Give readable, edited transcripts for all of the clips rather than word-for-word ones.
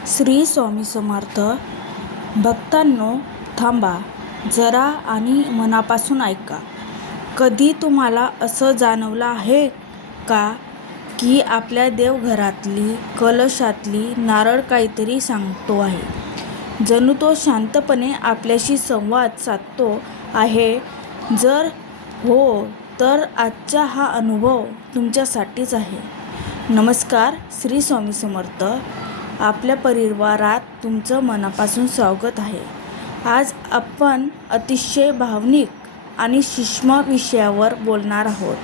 श्री स्वामी समर्थ. भक्तांनो, थांबा जरा आणि मनापासून ऐका. कधी तुम्हाला असं जाणवलं आहे का की आपल्या देवघरातली कलशातली नारळ काहीतरी सांगतो आहे, जणू तो शांतपणे आपल्याशी संवाद साधतो आहे? जर हो, तर आजचा हा अनुभव तुमच्यासाठीच आहे. नमस्कार, श्री स्वामी समर्थ. आपल्या परिवारात तुमचं मनापासून स्वागत आहे. आज आपण अतिशय भावनिक आणि सूक्ष्म विषयावर बोलणार आहोत.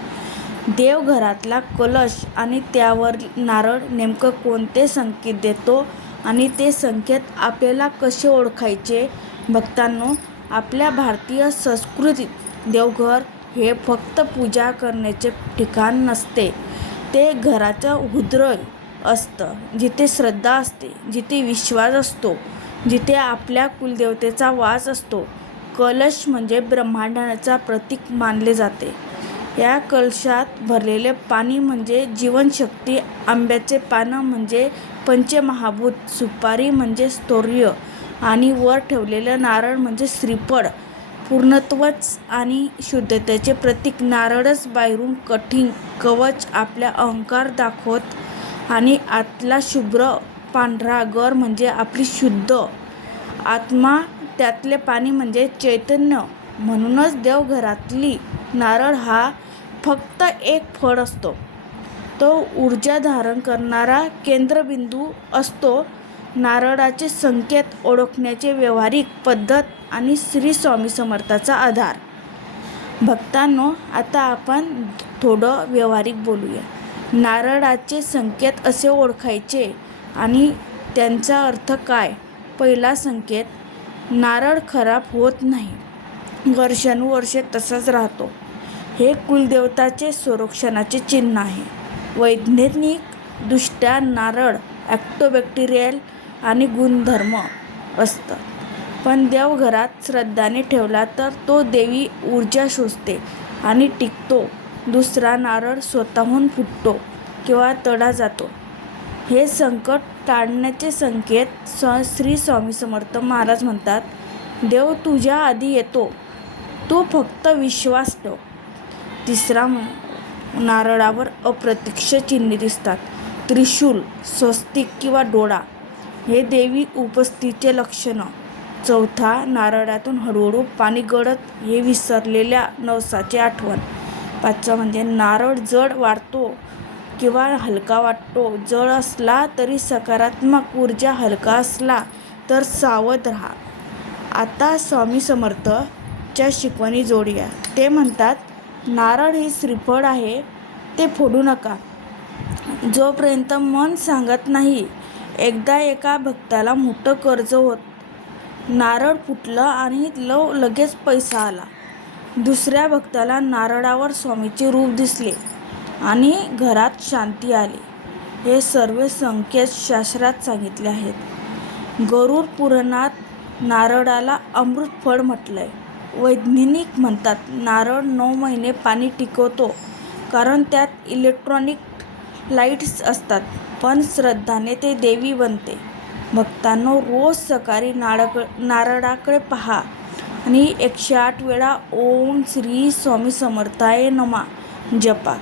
देवघरातला कलश आणि त्यावर नारळ नेमकं कोणते संकेत देतो आणि ते संकेत आपल्याला कसे ओळखायचे? भक्तांनो, आपल्या भारतीय संस्कृतीत देवघर हे फक्त पूजा करण्याचे ठिकाण नसते. ते घराचं हृदय असतं, जिथे श्रद्धा असते, जिथे विश्वास असतो, जिथे आपल्या कुलदेवतेचा वास असतो. कलश म्हणजे ब्रह्मांडाचा प्रतीक मानले जाते. या कलशात भरलेले पाणी म्हणजे जीवनशक्ती, आंब्याचे पानं म्हणजे पंचमहाभूत, सुपारी म्हणजे स्थैर्य आणि वर ठेवलेलं नारळ म्हणजे श्रीफळ, पूर्णत्वच आणि शुद्धतेचे प्रतीक. नारळच बाहेरून कठीण कवच आपला अहंकार दाखवत आणि आतला शुभ्र पांढरा गर म्हणजे आपली शुद्ध आत्मा. त्यातले पाणी म्हणजे चैतन्य. म्हणूनच देवघरातली नारळ हा फक्त एक फळ असतो, तो ऊर्जा धारण करणारा केंद्रबिंदू असतो. नारळाचे संकेत ओळखण्याची व्यावहारिक पद्धत आणि श्री स्वामी समर्थाचा आधार. भक्तांनो, आता आपण थोडं व्यावहारिक बोलूया. नारळाचे संकेत असे ओळखायचे आणि त्यांचा अर्थ काय? पहिला संकेत, नारळ खराब होत नाही, वर्षानुवर्षे तसाच राहतो. हे कुलदेवताचे संरक्षणाचे चिन्ह आहे. वैज्ञानिक दृष्ट्या नारळ अँटीबॅक्टेरियल आणि गुणधर्म असतं, पण देवघरात श्रद्धेने ठेवला तर तो दैवी ऊर्जा शोषते आणि टिकतो. दुसरा, नारळ स्वतःहून फुटतो किंवा तडा जातो. हे संकट टाळण्याचे संकेत. श्री स्वामी समर्थ महाराज म्हणतात, देव तुझ्या आधी येतो, तू फक्त विश्वास ठेव. तिसरा, नारळावर अप्रत्यक्ष चिन्हे दिसतात, त्रिशूल, स्वस्तिक किंवा डोळा, हे देवी उपस्थितीचे लक्षण. चौथा, नारळातून हळूहळू पाणी गळत, हे विसरलेल्या नवसाची आठवण. पाचवा म्हणजे नारळ जड वाटतो किंवा हलका वाटतो. जड असला तरी सकारात्मक ऊर्जा, हलका असला तर सावध राहा. आता स्वामी समर्थ च्या शिकवणी जोडूया. ते म्हणतात, नारळ ही श्रीफळ आहे, ते फोडू नका जोपर्यंत मन सांगत नाही. एकदा एका भक्ताला मोठं कर्ज होत, नारळ फुटलं आणि लगेच पैसा आला. दुसऱ्या भक्ताला नारळावर स्वामीचे रूप दिसले आणि घरात शांती आली. हे सर्व संकेत शास्त्रात सांगितले आहेत. गरुड पुराणात नारळाला अमृत फळ म्हटलंय. वैज्ञानिक म्हणतात, नारळ 9 महिने पाणी टिकवतो कारण त्यात इलेक्ट्रोलाइट्स असतात, पण श्रद्धेने ते दैवी बनते. भक्तांनो, रोज सकाळी नारळाकडे पहा आणि 108 वेळा ओम श्री स्वामी समर्थाय नमः जपा.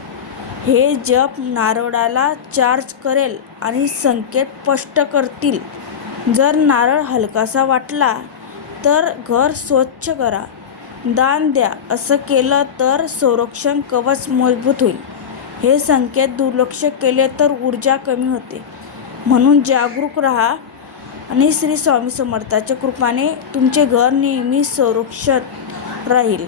हे जप नारळाला चार्ज करेल आणि संकेत स्पष्ट करतील. जर नारळ हलकासा वाटला तर घर स्वच्छ करा, दान द्या. असं केलं तर संरक्षण कवच मजबूत होईल. हे संकेत दुर्लक्ष केले तर ऊर्जा कमी होते. म्हणून जागरूक राहा आणि श्री स्वामी समर्थाच्या कृपेने तुमचे घर नेहमी सुरक्षित राहील.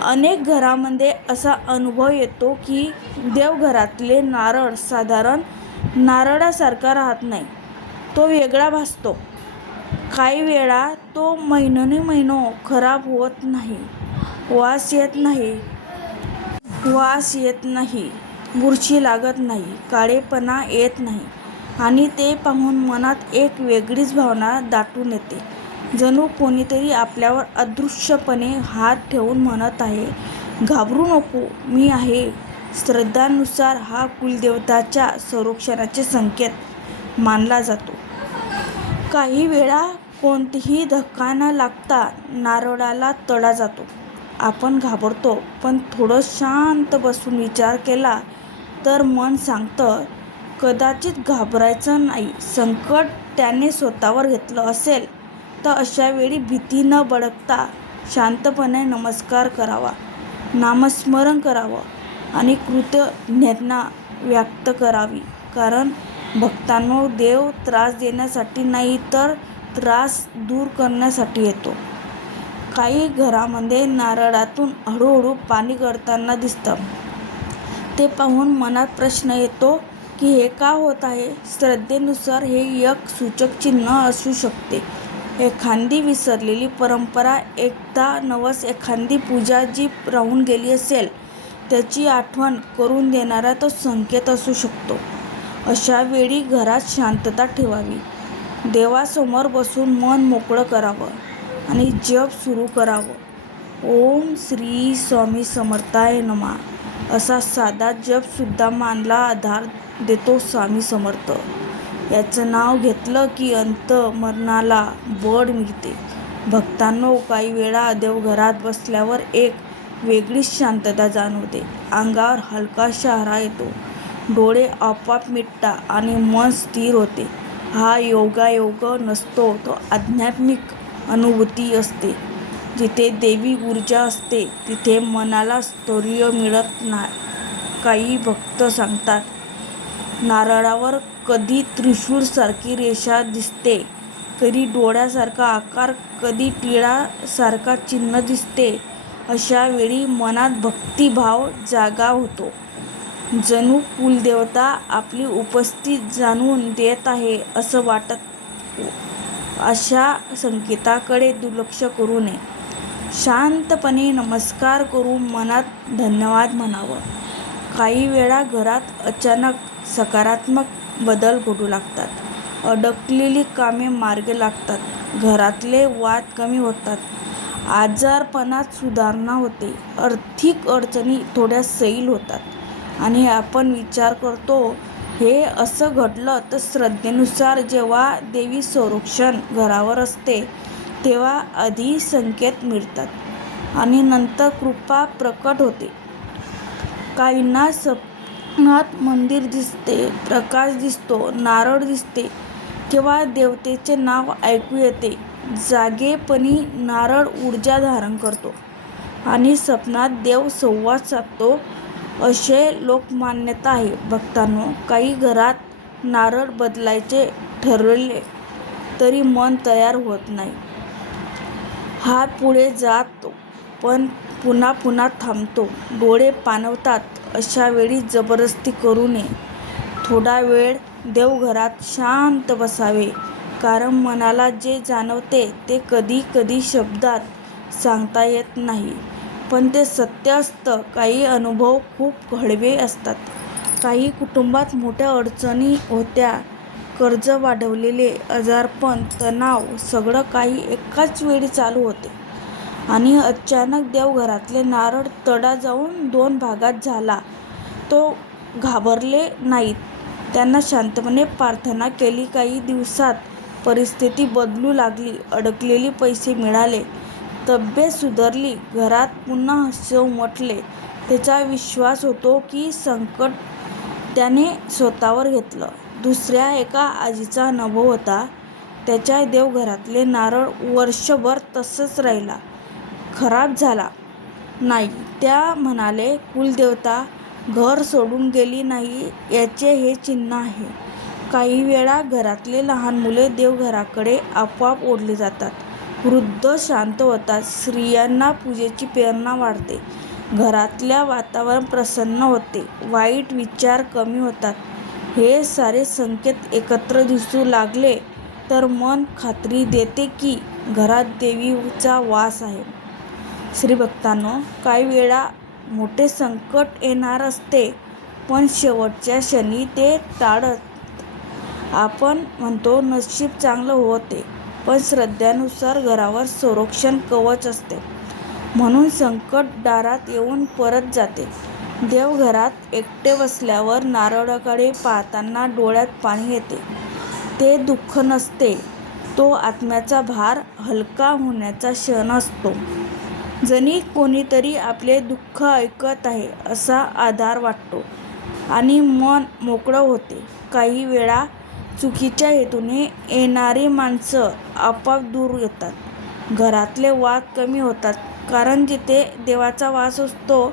अनेक घरांमध्ये असा अनुभव येतो की देवघरातले नारळ साधारण नारळासारखा राहत नाही, तो वेगळा भासतो. काही वेळा तो महिनो खराब होत नाही, वास येत नाही, बुरशी लागत नाही, काळेपणा येत नाही आणि ते पाहून मनात एक वेगळीच भावना दाटून येते, जणू कोणीतरी आपल्यावर अदृश्यपणे हात ठेवून म्हणत आहे, घाबरू नको, मी आहे. श्रद्धानुसार हा कुलदेवताच्या संरक्षणाचे संकेत मानला जातो. काही वेळा कोणतीही धक्का न लागता नारळाला तडा जातो. आपण घाबरतो, पण थोडं शांत बसून विचार केला तर मन सांगतं, कदाचित घाबरायचं नाही. संकट त्याने स्वतःवर घेतलं असेल तर अशा वेळी भीती न बाळगता शांतपणे नमस्कार करावा, नामस्मरण करावं आणि कृतज्ञता व्यक्त करावी. कारण भक्तांनो, देव त्रास देण्यासाठी नाही तर त्रास दूर करण्यासाठी येतो. काही घरांमध्ये नारळातून हळूहळू पाणी गळताना दिसतं. ते पाहून मनात प्रश्न येतो की हे का होत आहे? श्रद्धेनुसार हे एक सूचक चिन्ह असू शकते. एखादी विसरलेली परंपरा, एकदा नवस एखादी पूजा जी राहून गेली असेल त्याची आठवण करून देणारा तो संकेत असू शकतो. अशा वेळी घरात शांतता ठेवावी, देवासमोर बसून मन मोकळं करावं आणि जप सुरू करावं. ओम श्री स्वामी समर्थाय नमः असा साधा जपसुद्धा मनाला आधार देतो. स्वामी समर्थ याचं नाव घेतलं की अंतःमरणाला बळ मिळते. भक्तांनो, काही वेळा देवघरात बसल्यावर एक वेगळीच शांतता जाणवते. अंगावर हलका शहारा येतो, डोळे आपोआप मिटतात आणि मन स्थिर होते. हा योगायोग नसतो, तो आध्यात्मिक अनुभूती असते. जिथे देवी ऊर्जा असते तिथे मनाला स्थैर्य मिळत नाही. काही भक्त सांगतात, नारळावर कधी त्रिशूळसारखी रेषा दिसते, कधी डोळ्यासारखा आकार, कधी टिळासारखा चिन्ह दिसते. अशा वेळी मनात भक्तिभाव जागा होतो. जणू कुलदेवता आपली उपस्थिती जाणवून देत आहे असं वाटतं. अशा संकेताकडे दुर्लक्ष करू नये. शांतपणे नमस्कार करून मनात धन्यवाद म्हणावं. काही वेळा घरात अचानक सकारात्मक बदल घडू लागतात. अडकलेली कामे मार्गी लागतात, घरातले वाद कमी होतात, आजारपणात सुधारणा होते, आर्थिक अडचणी थोड्या सैल होतात आणि आपण विचार करतो, हे असं घडलं तर श्रद्धेनुसार जेव्हा देवी संरक्षण घरावर असते तेव्हा आधी संकेत मिळतात आणि नंतर कृपा प्रकट होते. काहींना स्वप्नात मंदिर दिसते, प्रकाश दिसतो, नारळ दिसते किंवा देवतेचे नाव ऐकू येते. जागेपणी नारळ ऊर्जा धारण करतो आणि स्वप्नात देव संवाद साधतो अशी लोकमान्यता आहे. भक्तांनो, काही घरात नारळ बदलायचे ठरवले तरी मन तयार होत नाही. हात पुढे जातो पण पुन्हा पुन्हा थांबतो, डोळे पाणवतात. अशा वेळी जबरदस्ती करू नये. थोडा वेळ देवघरात शांत बसावे. कारण मनाला जे जाणवते ते कधी कधी शब्दात सांगता येत नाही, पण ते सत्य असतं. काही अनुभव खूप हळवे असतात. काही कुटुंबात मोठ्या अडचणी होत्या, कर्ज वाढलेले, आजारपण, तणाव, सगळं काही एकाच वेळी चालू होते आणि अचानक देवघरातले नारळ तडा जाऊन 2 भागात झाला. तो घाबरले नाहीत, त्यांना शांतपणे प्रार्थना केली. काही दिवसात परिस्थिती बदलू लागली. अडकलेले पैसे मिळाले, तब्येत सुधारली, घरात पुन्हा हास्य उमटले. त्याचा विश्वास होतो की संकट त्याने स्वतःवर घेतलं. दुसऱ्या एका आजीचा अनुभव होता. त्याच्या देवघरातले नारळ वर्षभर तसंच राहिला, खराब झाला नाही. त्या म्हणाले, कुलदेवता घर सोडून गेली नाही याचे हे चिन्ह आहे. काही वेळा घरातले लहान मुले देवघराकडे आपोआप ओढले जातात, वृद्ध शांत होतात, स्त्रियांना पूजेची प्रेरणा वाढते, घरातल्या वातावरण प्रसन्न होते, वाईट विचार कमी होतात. हे सारे संकेत एकत्र दिसू लागले तर मन खात्री देते की घरात देवीचा वास आहे. श्री भक्तांनो, काही वेळा मोठे संकट येणार असते पण शेवटच्या क्षणी ते टाळत. आपण म्हणतो नशीब चांगलं होते, पण श्रद्धेनुसार घरावर संरक्षण कवच असते म्हणून संकट दारात येऊन परत जाते. देवघरात एकटे बसल्यावर नारळाकडे पाहताना डोळ्यात पाणी येते. ते दुःख नसते, तो आत्म्याचा भार हलका होण्याचा क्षण असतो. जणी कोणीतरी आपले दुःख ऐकत आहे असा आधार वाटतो आणि मन मोकळं होते. काही वेळा चुकीच्या हेतूने येणारी माणसं आपोआप दूर येतात. घरातले वाद कमी होतात, कारण जिथे देवाचा वास असतो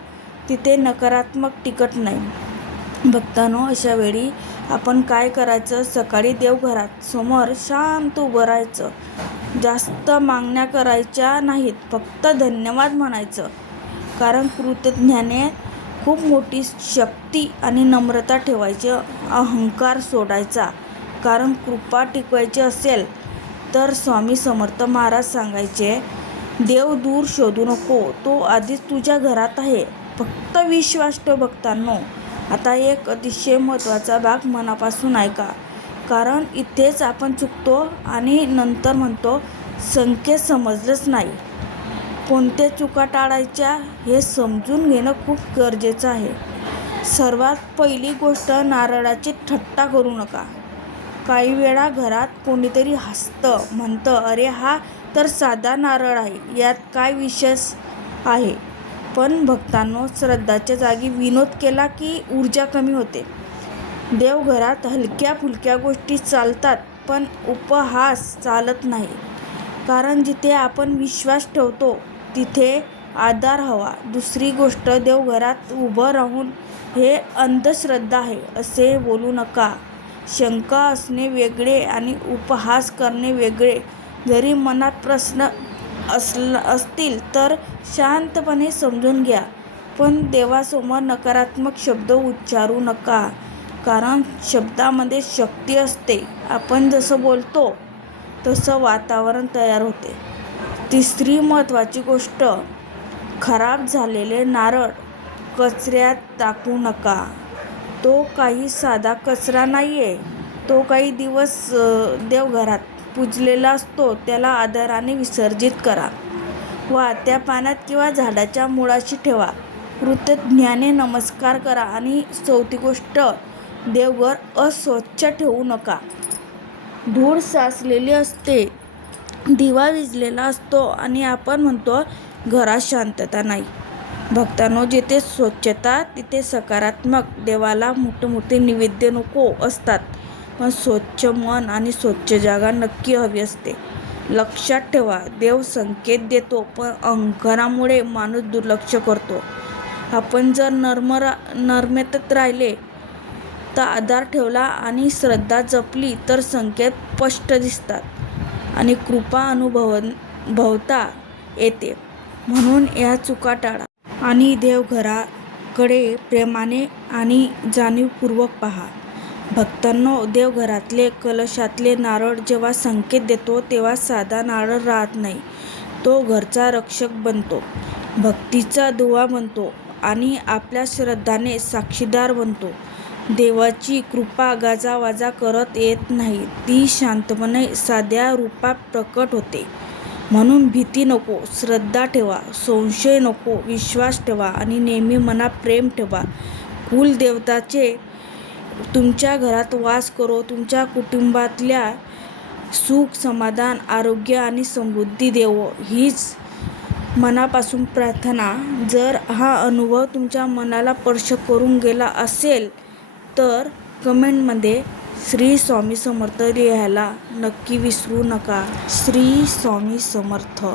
तिथे नकारात्मक टिकत नाही. भक्तांनो, अशा वेळी आपण काय करायचं? सकाळी देवघरात समोर शांत उभं राहायचं. जास्त मागण्या करायच्या नाहीत, फक्त धन्यवाद म्हणायचं. कारण कृतज्ञाने खूप मोठी शक्ती आणि नम्रता ठेवायची, अहंकार सोडायचा. कारण कृपा टिकवायची असेल तर स्वामी समर्थ महाराज सांगायचे, देव दूर शोधू नको, तो आधीच तुझ्या घरात आहे, फक्त विश्वास ठेव. भक्तांनो, आता एक अतिशय महत्त्वाचा भाग मनापासून ऐका, कारण इथेच आपण चुकतो आणि नंतर म्हणतो संकेत समजलंच नाही. कोणत्या चुका टाळायच्या हे समजून घेणं खूप गरजेचं आहे. सर्वात पहिली गोष्ट, नारळाची थट्टा करू नका. काही वेळा घरात कोणीतरी हसतं, म्हणतं, अरे हा तर साधा नारळ आहे, यात काय विशेष आहे? पण भक्तांनो, श्रद्धाच्या जागी विनोद केला की ऊर्जा कमी होते. देवघरात हलक्या फुलक्या गोष्टी चालतात, पण उपहास चालत नाही. कारण जिथे आपण विश्वास ठेवतो तिथे आधार हवा. दुसरी गोष्ट, देवघरात उभं राहून हे अंधश्रद्धा आहे असे बोलू नका. शंका असणे वेगळे आणि उपहास करणे वेगळे. जरी मनात प्रश्न असतील तर शांतपणे समजून घ्या, पण देवासमोर नकारात्मक शब्द उच्चारू नका. कारण शब्दामध्ये शक्ती असते. आपण जसं बोलतो तसं वातावरण तयार होते. तिसरी महत्त्वाची गोष्ट, खराब झालेले नारळ कचऱ्यात टाकू नका. तो काही साधा कचरा नाही आहे. तो काही दिवस देवघरात पूजलेला असतो. त्याला आदराने विसर्जित करा. वाहत्या पाण्यात किंवा झाडाच्या मुळाशी ठेवा. कृतज्ञाने नमस्कार करा. आणि चौथी गोष्ट, देवघर अस्वच्छ ठेवू नका. धूळ साचलेली असते, दिवा विझलेला असतो आणि आपण म्हणतो घरात शांतता नाही. भक्तांनो, जिथे स्वच्छता तिथे सकारात्मक. देवाला मोठमोठे नैवेद्य नको असतात, पण स्वच्छ मन आणि स्वच्छ जागा नक्की हवी असते. लक्षात ठेवा, देव संकेत देतो, पण अहंकारामुळे माणूस दुर्लक्ष करतो. आपण जर नम्रतेत राहिले तर आधार ठेवला आणि श्रद्धा जपली तर संकेत स्पष्ट दिसतात आणि कृपा अनुभवता येते. म्हणून या चुका टाळा आणि देवघराकडे प्रेमाने आणि जाणीवपूर्वक पहा. भक्तांनो, देवघरातले कलशातले नारळ जेव्हा संकेत देतो तेव्हा साधा नारळ राहत नाही. तो घरचा रक्षक बनतो, भक्तीचा दुवा बनतो आणि आपल्या श्रद्धाने साक्षीदार बनतो. देवाची कृपा गाजावाजा करत येत नाही, ती शांतपणे साध्या रूपात प्रकट होते. म्हणून भीती नको, श्रद्धा ठेवा. संशय नको, विश्वास ठेवा. आणि नेहमी मनात प्रेम ठेवा. कुलदेवताचे तुमच्या घरात वास करो. तुमच्या कुटुंबातल्या सुख, समाधान, आरोग्य आणि समृद्धी देवो, हीच मनापासून प्रार्थना. जर हा अनुभव तुमच्या मनाला स्पर्श करून गेला असेल तर कमेंटमध्ये श्री स्वामी समर्थ लिहायला नक्की विसरू नका. श्री स्वामी समर्थ.